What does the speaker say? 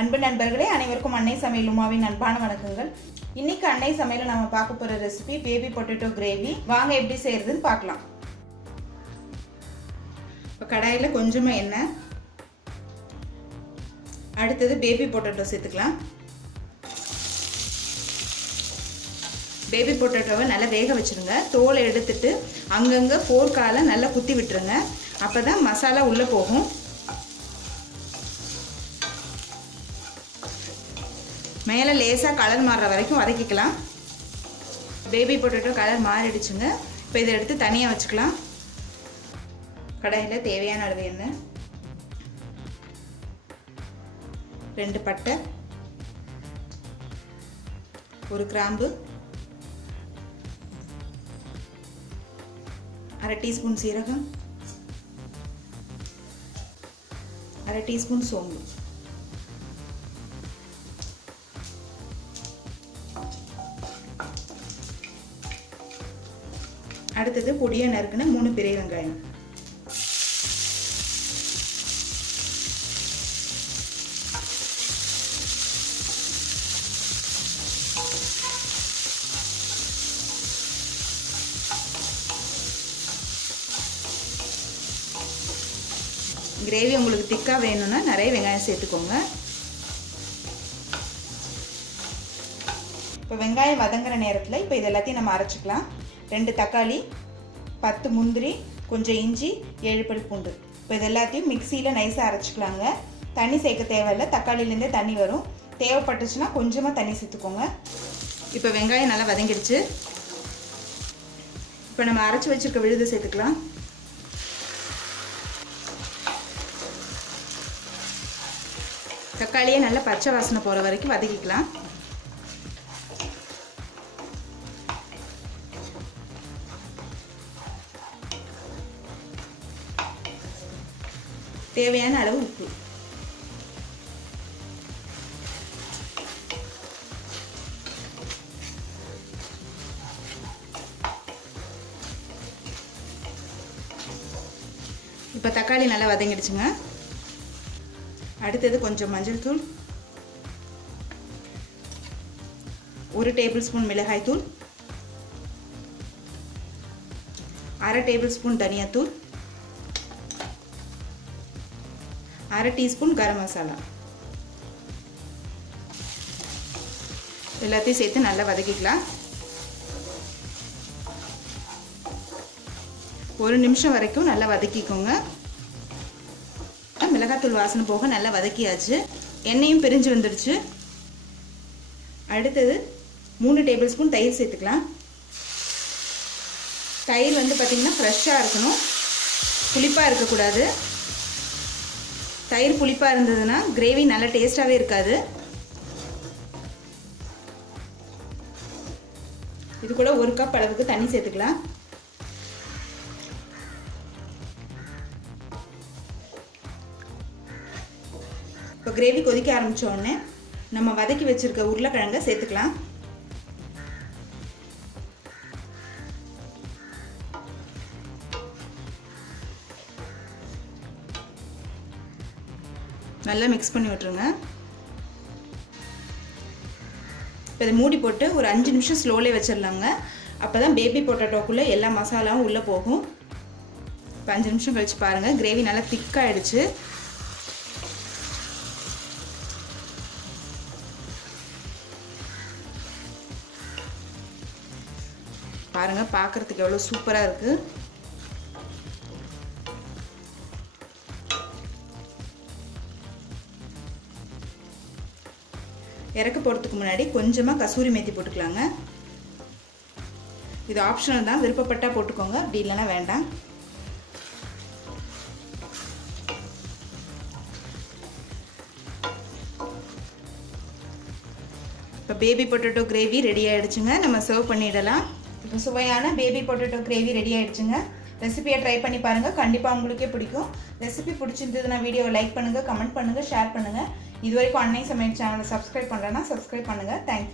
அன்பு நண்பர்களே, அனைவருக்கும் அன்னை சமையல் உமாவின் அன்பான வணக்கங்கள். இன்னைக்கு அன்னை சமையல நம்ம பார்க்க போற ரெசிபி பேபி பொட்டேட்டோ கிரேவி. வாங்க எப்படி செய்யறதுன்னு பார்க்கலாம். இப்போ கடாயில கொஞ்சமா எண்ணெய், அடுத்தது பேபி பொட்டேட்டோ சேர்த்துக்கலாம். பேபி பொட்டேட்டோவை நல்லா வேக வச்சிருங்க. தோலை எடுத்துட்டு அங்கங்க ஃபோர்க்கால நல்லா குத்தி விட்டுருங்க. அப்பதான் மசாலா உள்ள போகும். மேலே லேசாக கலர் மாறுற வரைக்கும் வதக்கிக்கலாம். பேபி பொட்டேட்டோ கலர் மாறிடுச்சுங்க. இப்போ இதை எடுத்து தனியாக வச்சுக்கலாம். கடாயில் தேவையான அளவு எண்ணெய், 2 பட்டை, 1 கிராம்பு, 1/2 டீஸ்பூன் சீரகம், 1/2 டீஸ்பூன் சோம்பு, அடுத்தது பொடியை நறுக்குன 3 பெரிய வெங்காயம், கிரேவி உங்களுக்கு திக்கா வேணும்னா நிறைய வெங்காயம் சேர்த்துக்கோங்க. இப்போ வெங்காயம் வதங்குற நேரத்தில் இப்போ இது எல்லாத்தையும் நம்ம அரைச்சிக்கலாம். 2 தக்காளி, 10 முந்திரி, கொஞ்சம் இஞ்சி, 7 பல் பூண்டு. இப்போ இது எல்லாத்தையும் மிக்சியில் நைஸாக அரைச்சிக்கலாங்க. தண்ணி சேர்க்க தேவையில்லை, தக்காளிலேருந்தே தண்ணி வரும். தேவைப்பட்டுச்சுன்னா கொஞ்சமாக தண்ணி சேர்த்துக்கோங்க. இப்போ வெங்காயம் நல்லா வதங்கிடுச்சு. இப்போ நம்ம அரைச்சி வச்சுருக்க விழுதை சேர்த்துக்கலாம். தக்காளியை நல்லா பச்சை வாசனை போகிற வரைக்கும் வதக்கிக்கலாம். தேவையான அளவு உப்பு, இப்போ தக்காளி நல்லா வதங்கிடுச்சுங்க. அடுத்தது கொஞ்சம் மஞ்சள் தூள், 1 டேபிள் ஸ்பூன் மிளகாய் தூள், 1/2 டேபிள் ஸ்பூன் தனியாத்தூள், 1/2 டீஸ்பூன் கரம் மசாலா. எல்லாத்தையும் சேர்த்து நல்லா வதக்கிக்கலாம். 1 நிமிஷம் வரைக்கும் நல்லா வதக்கிக்கோங்க. மிளகாத்தூள் வாசனை போக நல்லா வதக்கியாச்சு. எண்ணெயும் பிரிஞ்சு வந்துடுச்சு. அடுத்தது 3 டேபிள் ஸ்பூன் தயிர் சேர்த்துக்கலாம். தயிர் வந்து பார்த்திங்கன்னா ஃப்ரெஷ்ஷாக இருக்கணும், புளிப்பாக இருக்கக்கூடாது. தயிர் புளிப்பாக இருந்ததுன்னா கிரேவி நல்லா டேஸ்ட்டாகவே இருக்காது. இது கூட 1 கப் அளவுக்கு தண்ணி சேர்த்துக்கலாம். இப்போ கிரேவி கொதிக்க ஆரம்பித்த உடனே நம்ம வதக்கி வச்சுருக்க உருளைக்கிழங்கை சேர்த்துக்கலாம். நல்லா மிக்ஸ் பண்ணி விட்டுருங்க. இப்போ இதை மூடி போட்டு ஒரு 5 நிமிஷம் ஸ்லோலே வச்சிடலாங்க. அப்போ தான் பேபி பொட்டேட்டோக்குள்ளே எல்லா மசாலாவும் உள்ளே போகும். இப்போ 5 நிமிஷம் கழித்து பாருங்கள், கிரேவி நல்லா திக்காகிடுச்சு. பாருங்கள், பார்க்குறதுக்கு எவ்வளோ சூப்பராக இருக்குது. இறக்க போகிறதுக்கு முன்னாடி கொஞ்சமாக கசூரி மேத்தி போட்டுக்கலாங்க. இது ஆப்ஷனல் தான், விருப்பப்பட்டால் போட்டுக்கோங்க, அப்படி இல்லைன்னா வேண்டாம். இப்போ பேபி பொட்டேட்டோ கிரேவி ரெடி ஆகிடுச்சுங்க. நம்ம சர்வ் பண்ணிடலாம். இப்போ சுவையான பேபி பொட்டேட்டோ கிரேவி ரெடி ஆகிடுச்சுங்க. ரெசிபியை ட்ரை பண்ணி பாருங்கள், கண்டிப்பாக உங்களுக்கே பிடிக்கும். ரெசிபி பிடிச்சிருந்ததுன்னா வீடியோவை லைக் பண்ணுங்கள், கமெண்ட் பண்ணுங்கள், ஷேர் பண்ணுங்கள். இது வரைக்கும் அன்னை சமையல் சேனலை சப்ஸ்கிரைப் பண்ணுறேன்னா சப்ஸ்கிரைப் பண்ணுங்கள். தேங்க்யூ.